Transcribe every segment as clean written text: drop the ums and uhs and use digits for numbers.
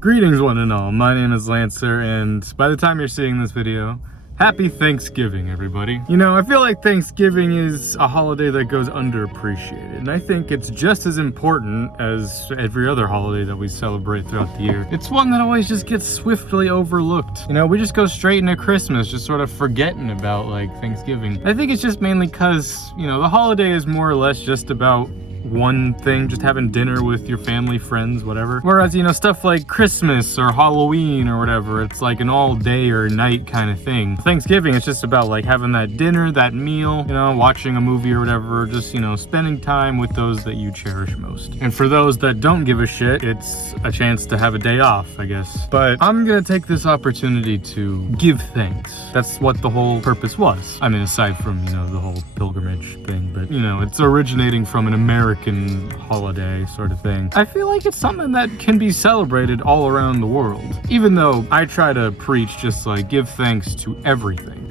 Greetings one and all, my name is Lancer, and by the time you're seeing this video, happy Thanksgiving everybody. You know, I feel like Thanksgiving is a holiday that goes underappreciated, and I think it's just as important as every other holiday that we celebrate throughout the year. It's one that always just gets swiftly overlooked. You know, we just go straight into Christmas, just sort of forgetting about like Thanksgiving. I think it's just mainly because, you know, the holiday is more or less just about one thing, just having dinner with your family, friends, whatever. Whereas, you know, stuff like Christmas or Halloween or whatever, it's like an all day or night kind of thing. Thanksgiving, it's just about like having that dinner, that meal, you know, watching a movie or whatever, just, you know, spending time with those that you cherish most. And for those that don't give a shit, it's a chance to have a day off, I guess. But I'm gonna take this opportunity to give thanks. That's what the whole purpose was. I mean, aside from, you know, the whole pilgrimage thing, but, you know, it's originating from an American holiday sort of thing. I feel like it's something that can be celebrated all around the world. Even though I try to preach just like give thanks to everything,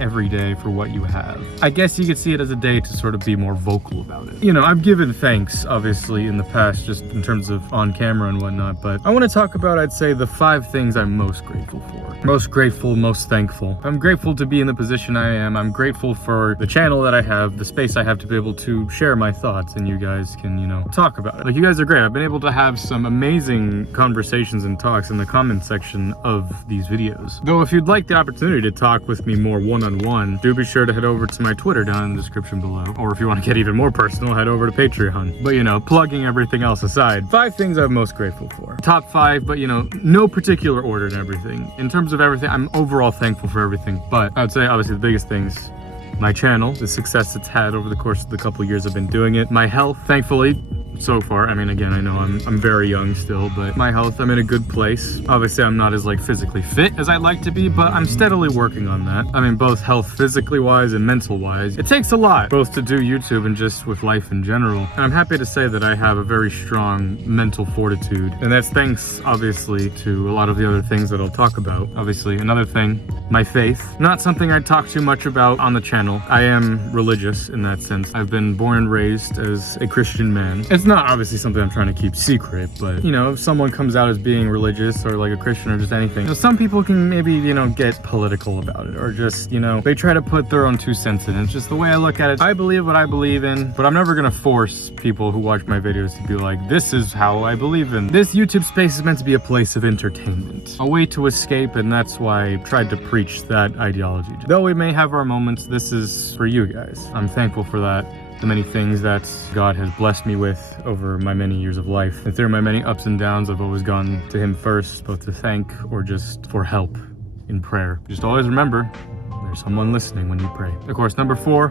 every day for what you have. I guess you could see it as a day to sort of be more vocal about it. You know, I've given thanks obviously in the past just in terms of on camera and whatnot, but I want to talk about, I'd say, the 5 things I'm most grateful for. Most grateful, most thankful. I'm grateful to be in the position I am. I'm grateful for the channel that I have, the space I have to be able to share my thoughts, and you guys can, you know, talk about it. Like, you guys are great. I've been able to have some amazing conversations and talks in the comment section of these videos. Though if you'd like the opportunity to talk with me more one-on-one, do be sure to head over to my Twitter down in the description below. Or if you want to get even more personal, head over to Patreon. But, you know, plugging everything else aside, 5 things I'm most grateful for. Top 5, but, you know, no particular order and everything. In terms of everything, I'm overall thankful for everything, but I would say obviously the biggest things: my channel, the success it's had over the course of the couple years I've been doing it. My health, thankfully, so far. I mean, again, I know I'm very young still, but my health, I'm in a good place. Obviously, I'm not as like physically fit as I'd like to be, but I'm steadily working on that. I mean, both health physically wise and mental wise. It takes a lot, both to do YouTube and just with life in general. And I'm happy to say that I have a very strong mental fortitude. And that's thanks, obviously, to a lot of the other things that I'll talk about. Obviously, another thing, my faith. Not something I talk too much about on the channel. I am religious in that sense. I've been born and raised as a Christian man. It's not obviously something I'm trying to keep secret, but, you know, if someone comes out as being religious or like a Christian or just anything, you know, some people can maybe, you know, get political about it, or just, you know, they try to put their own 2 cents in. It's just the way I look at it. I believe what I believe in, but I'm never gonna force people who watch my videos to be like, this is how I believe in. This YouTube space is meant to be a place of entertainment, a way to escape, and that's why I tried to preach that ideology. Though we may have our moments, this is for you guys. I'm thankful for that. The many things that God has blessed me with over my many years of life. And through my many ups and downs, I've always gone to him first, both to thank or just for help in prayer. Just always remember, there's someone listening when you pray. Of course, number 4,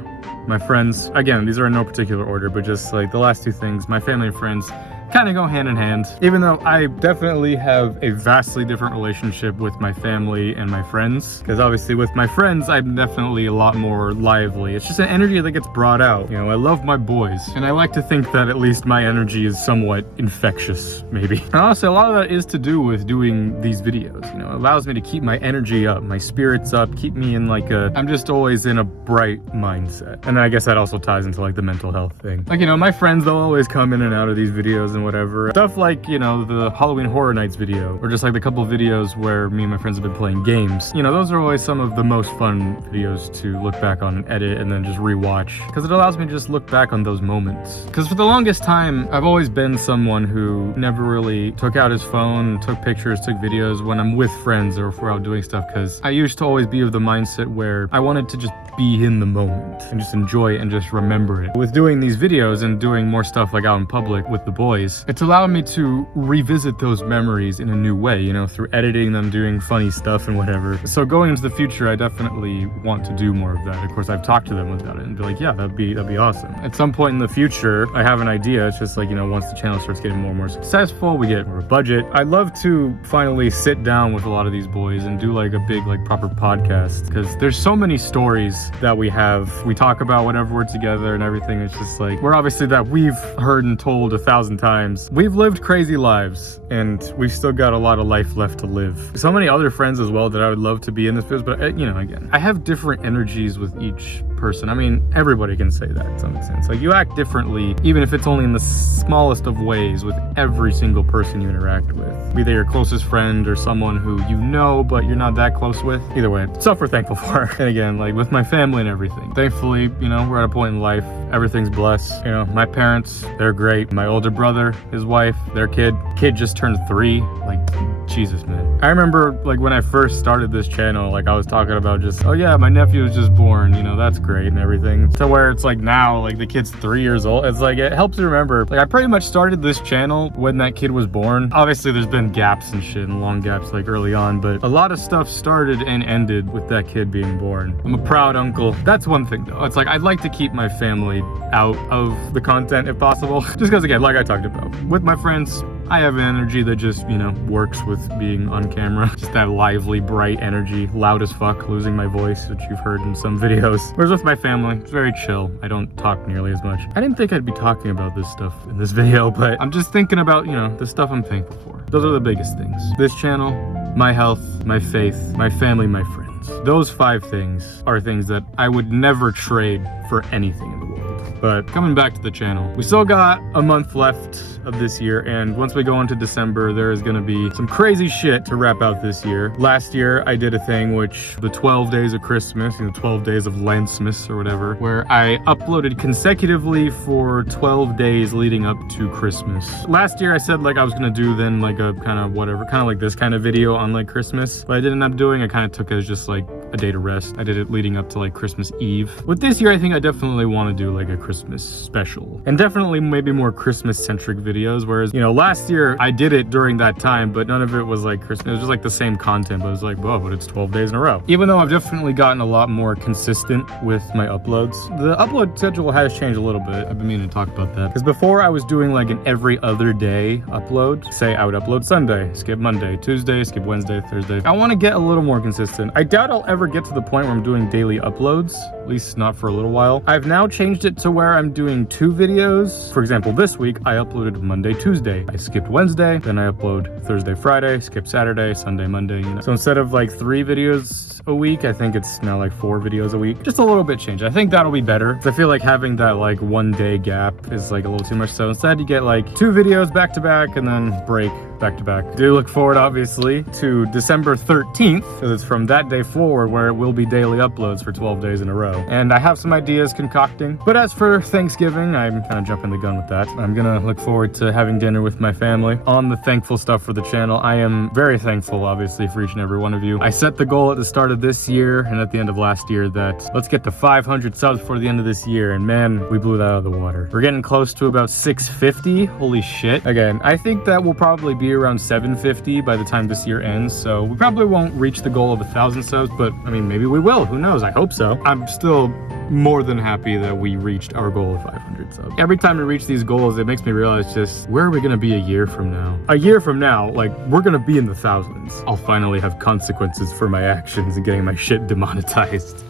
my friends. Again, these are in no particular order, but just like the last 2 things, my family and friends kind of go hand in hand. Even though I definitely have a vastly different relationship with my family and my friends, because obviously with my friends, I'm definitely a lot more lively. It's just an energy that gets brought out. You know, I love my boys, and I like to think that at least my energy is somewhat infectious, maybe. And honestly, a lot of that is to do with doing these videos. You know, it allows me to keep my energy up, my spirits up, keep me in like I'm just always in a bright mindset. And I guess that also ties into like the mental health thing. Like, you know, my friends, they'll always come in and out of these videos and whatever. Stuff like, you know, the Halloween Horror Nights video, or just like the couple videos where me and my friends have been playing games. You know, those are always some of the most fun videos to look back on and edit and then just rewatch, because it allows me to just look back on those moments. Because for the longest time, I've always been someone who never really took out his phone, took pictures, took videos when I'm with friends or if we're out doing stuff, because I used to always be of the mindset where I wanted to just be in the moment and just enjoy it and just remember it. With doing these videos and doing more stuff like out in public with the boys, it's allowed me to revisit those memories in a new way, you know, through editing them, doing funny stuff and whatever. So going into the future, I definitely want to do more of that. Of course, I've talked to them about it and be like, yeah, that'd be awesome. At some point in the future, I have an idea. It's just like, you know, once the channel starts getting more and more successful, we get more of a budget, I'd love to finally sit down with a lot of these boys and do like a big, like proper podcast, because there's so many stories that we have. We talk about whenever we're together and everything. It's just like, we're obviously that we've heard and told 1,000 times. We've lived crazy lives, and we've still got a lot of life left to live. So many other friends as well that I would love to be in this business, but you know, again, I have different energies with each person. I mean, everybody can say that to some extent. Like, you act differently, even if it's only in the smallest of ways, with every single person you interact with. Be they your closest friend or someone who you know, but you're not that close with. Either way, stuff we're thankful for. And again, like with my family and everything. Thankfully, you know, we're at a point in life, everything's blessed. You know, my parents, they're great. My older brother, his wife, their kid just turned 3. Like, Jesus, man. I remember, like, when I first started this channel, like, I was talking about just, oh yeah, my nephew was just born, you know, that's great and everything. To where it's like now, like, the kid's 3 years old. It's like, it helps you remember, like, I pretty much started this channel when that kid was born. Obviously, there's been gaps and shit, and long gaps, like, early on, but a lot of stuff started and ended with that kid being born. I'm a proud uncle. That's one thing, though. It's like, I'd like to keep my family out of the content if possible. Just because, again, like I talked about, with my friends, I have an energy that just, you know, works with being on camera. Just that lively, bright energy, loud as fuck, losing my voice, which you've heard in some videos. Whereas with my family, it's very chill. I don't talk nearly as much. I didn't think I'd be talking about this stuff in this video, but I'm just thinking about, you know, the stuff I'm thankful for. Those are the biggest things. This channel, my health, my faith, my family, my friends. Those 5 things are things that I would never trade for anything in the world. But coming back to the channel, we still got a month left of this year, and once we go into December, there is gonna be some crazy shit to wrap out this year. Last year, I did a thing which, the 12 days of Christmas, you know, 12 days of Landsmas or whatever, where I uploaded consecutively for 12 days leading up to Christmas. Last year, I said like I was gonna do then like a kind of whatever, kind of like this kind of video on like Christmas, but I didn't end up doing. I kind of took it as just like a day to rest. I did it leading up to like Christmas Eve. With this year, I think I definitely want to do like a Christmas special, and definitely maybe more Christmas centric videos, whereas, you know, last year I did it during that time, but none of it was like Christmas. It was just like the same content, but it was like, whoa, but it's 12 days in a row. Even though I've definitely gotten a lot more consistent with my uploads, the upload schedule has changed a little bit. I've been meaning to talk about that, because before I was doing like an every other day upload. Say I would upload Sunday, skip Monday, Tuesday, skip Wednesday, Thursday. I want to get a little more consistent. I doubt I'll ever get to the point where I'm doing daily uploads, at least not for a little while. I've now changed it to where I'm doing 2 videos. For example, this week I uploaded Monday, Tuesday. I skipped Wednesday, then I upload Thursday, Friday, skip Saturday, Sunday, Monday, you know. So instead of like 3 videos a week, I think it's now like 4 videos a week. Just a little bit change. I think that'll be better. I feel like having that like 1 day gap is like a little too much. So instead you get like 2 videos back to back and then break back to back. Do look forward, obviously, to December 13th, because it's from that day forward where it will be daily uploads for 12 days in a row. And I have some ideas concocting. But as for Thanksgiving, I'm kind of jumping the gun with that. I'm gonna look forward to having dinner with my family. On the thankful stuff for the channel, I am very thankful, obviously, for each and every one of you. I set the goal at the start of this year and at the end of last year that let's get to 500 subs before the end of this year, and man, we blew that out of the water. We're getting close to about 650. Holy shit. Again, I think that will probably be around 750 by the time this year ends, so we probably won't reach the goal of 1,000 subs, but I mean, maybe we will. Who knows? I hope so. I'm still more than happy that we reached our goal of 500 subs. Every time we reach these goals, it makes me realize just where are we gonna be a year from now? A year from now, like, we're gonna be in the thousands. I'll finally have consequences for my actions and getting my shit demonetized.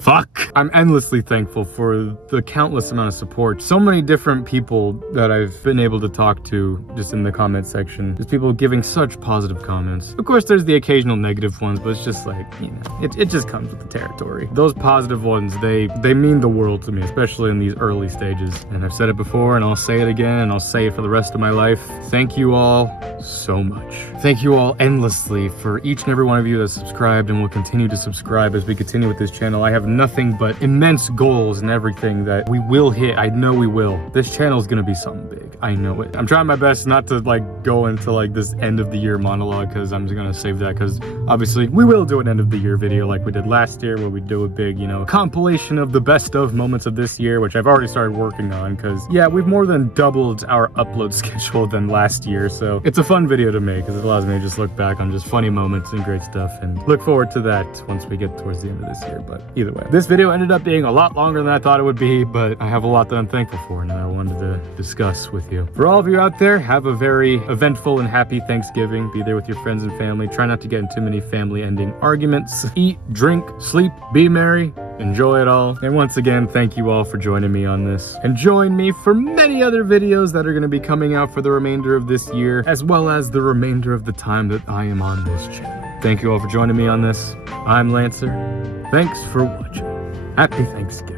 Fuck. I'm endlessly thankful for the countless amount of support. So many different people that I've been able to talk to just in the comment section. Just people giving such positive comments. Of course, there's the occasional negative ones, but it's just like, you know, it just comes with the territory. Those positive ones, they mean the world to me, especially in these early stages. And I've said it before, and I'll say it again, and I'll say it for the rest of my life. Thank you all so much. Thank you all endlessly for each and every one of you that subscribed and will continue to subscribe as we continue with this channel. I have nothing but immense goals and everything that we will hit. I know we will. This channel is gonna be something big. I know it. I'm trying my best not to like go into like this end of the year monologue, because I'm just gonna save that, because obviously we will do an end of the year video like we did last year, where we do a big, you know, compilation of the best of moments of this year, which I've already started working on, because yeah, we've more than doubled our upload schedule than last year. So it's a fun video to make, because it allows me to just look back on just funny moments and great stuff, and look forward to that once we get towards the end of this year. But either way, this video ended up being a lot longer than I thought it would be, but I have a lot that I'm thankful for and that I wanted to discuss with you. For all of you out there, have a very eventful and happy Thanksgiving. Be there with your friends and family. Try not to get in too many family ending arguments. Eat, drink, sleep, be merry. Enjoy it all. And once again, thank you all for joining me on this. And join me for many other videos that are going to be coming out for the remainder of this year, as well as the remainder of the time that I am on this channel. Thank you all for joining me on this. I'm Lancer. Thanks for watching. Happy Thanksgiving.